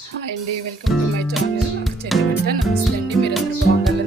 Hi అండి welcome to my channel నాకు చెల్లి బిడ్డ నమస్తే అండి మీరందరూ బాగున్నారు?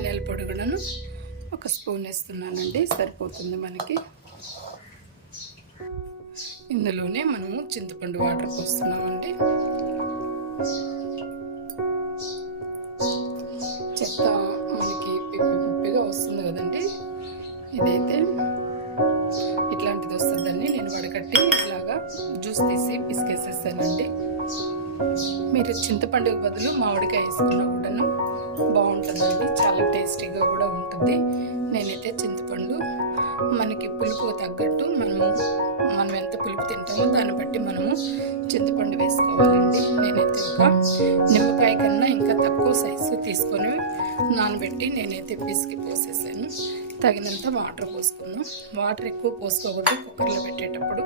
ధనియాల పొడి కూడాను ఒక స్పూన్ వేస్తున్నానండి సరిపోతుంది మనకి. ఇందులోనే మనము చింతపండు వాటర్ పోస్తున్నామండి. చెత్త మనకి పిప్పి పిప్పిగా వస్తుంది కదండి. ఇదైతే ఇట్లాంటిది వస్తుందని నేను వడకట్టి ఇలాగా జ్యూస్ తీసి పిసికేసేస్తానండి మీరు చింతపండుకు బదులు మామిడికాయ వేసుకున్నా కూడాను బాగుంటుందండి. చాలా టేస్టీగా కూడా ఉంటుంది. నేనైతే చింతపండు మనకి పులుపు తగ్గట్టు మనము మనం ఎంత పులుపు తింటామో దాన్ని బట్టి మనము చింతపండు వేసుకోవాలండి. నేనైతే ఒక నిమ్మకాయ కన్నా ఇంకా తక్కువ సైజు తీసుకొని నానబెట్టి నేనైతే పిసికి పోసేసాను. తగినంత వాటర్ పోసుకున్నాం వాటర్ ఎక్కువ పోసుకోకూడదు. కుక్కర్లో పెట్టేటప్పుడు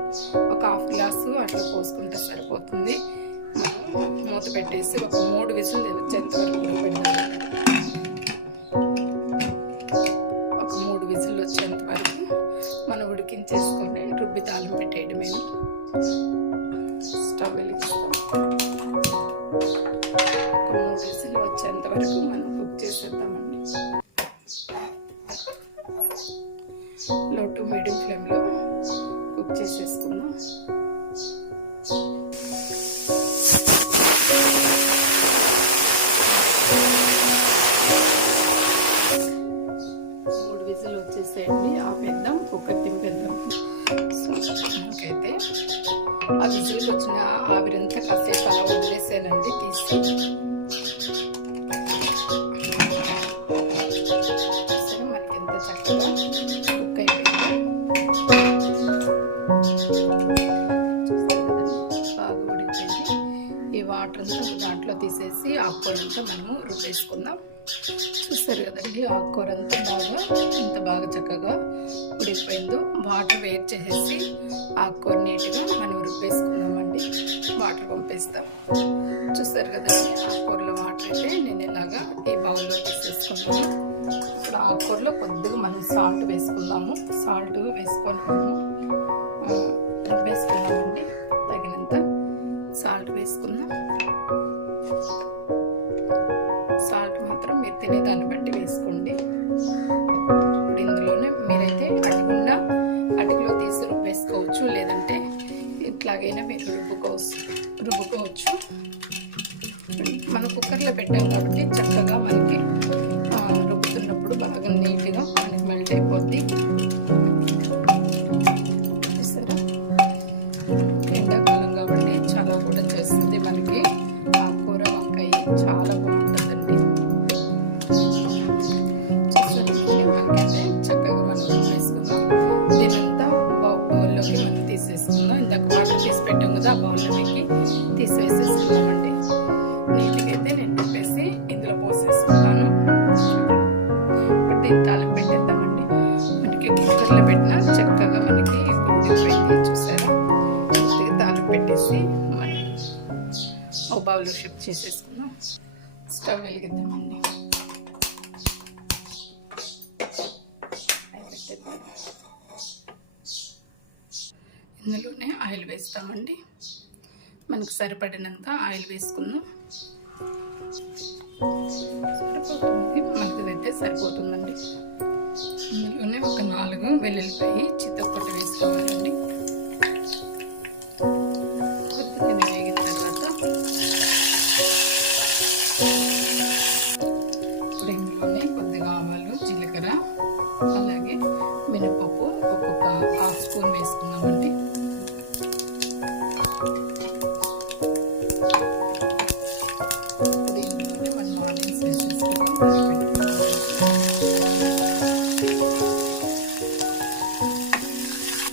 ఒక హాఫ్ గ్లాసు అట్లా పోసుకుంటే సరిపోతుంది. మూత పెట్టేసి ఒక మూడు విసులు వచ్చేంత వరకు ఉడకబెట్టాలి ఒక మూడు విసులు వచ్చేంత వరకు మనం ఉడికించేసుకొని రుబ్బి తాళం పెట్టేయడమే. స్టవ్ వెలిగిస్తాం. ఒక మూడు విజిల్ వచ్చేంత వరకు మనం కుక్ చేసేద్దామండి. లో టు మీడియం ఫ్లేమ్లో కుక్ చేసేసుకుందాం. వచ్చిన ఆవిరంతా కాసేపు అలా వదిలేసానండి తీసి సరే మనకి ఎంత చక్కగా కుక్ అయిపోయింది బాగా ఉడికిపోయింది ఈ వాటర్ అంతా దాంట్లో తీసేసి ఆకుకూరంతా మనము రుబ్బేసుకుందాం. చూస్తారు కదండి ఆకుకూర అంతా బాగా ఎంత బాగా చక్కగా ఉడికిపోయిందో వాటర్ వేట్ చేసేసి ఆకుకూర నీట్గా మనం రుబ్బేసుకుందామండి చూస్తారు కదా ఆకుకూరలో వాటర్ అయితే నేను ఇలాగా ఈ బౌల్లో తీసేసుకున్నాను. ఇప్పుడు ఆకుకూరలో కొద్దిగా మనం సాల్ట్ వేసుకుందాము. సాల్ట్ వేసుకొని వేసుకున్నామండి. తగినంత సాల్ట్ వేసుకుందాం. సాల్ట్ మాత్రం మీరు తినే దాన్ని బట్టి వేసుకోండి. ఇప్పుడు ఇందులోనే మీరైతే అడుగున్నా అడుగులో తీసి రుబ్బేసుకోవచ్చు లేదంటే ఇట్లాగైనా మీరు రుబ్బుకోవచ్చు. రుబ్బుకోవచ్చు మనం కుక్కర్లో పెట్టాం కాబట్టి చక్కగా ఒక బౌల్లో షిఫ్ట్ చేసేసుకుందాం స్టవ్ వెలిగిద్దామండి ఇందులోనే ఆయిల్ వేస్తామండి మనకు సరిపడినంత ఆయిల్ వేసుకుందాం. సరిపోతుంది. మనకి అయితే సరిపోతుందండి. ఇందులోనే ఒక నాలుగు వెల్లుల్లిపాయ చిత్తపొట్టు మినపప్పు ఒక్కొక్క హాఫ్ స్పూన్ వేసుకున్నామండి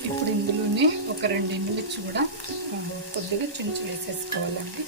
ఇప్పుడు ఇందులోనే ఒక రెండు ఎండుమిర్చి కూడా ఆ, కొద్దిగా చుంచు వేసేసుకోవాలండి.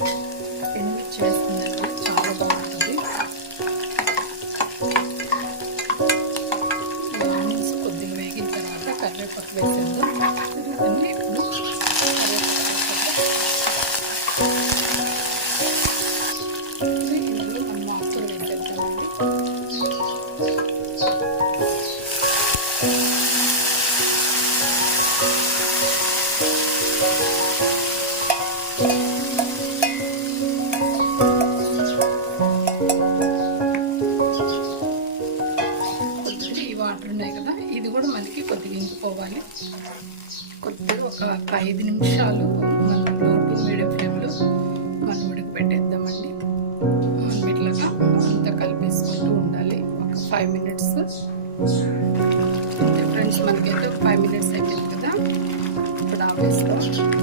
నిమిషాలు మనం లో టు మీడియం ఫ్లేమ్లో మనం ఉడకపెట్టేద్దామండి. మనం ఇట్లాగా అంతా కలిపేసుకుంటూ ఉండాలి. ఒక ఫైవ్ మినిట్స్ ఫ్రెండ్స్ మనకైతే ఫైవ్ మినిట్స్ అయిపోయింది కదా. ఇప్పుడు ఆపేస్తాం.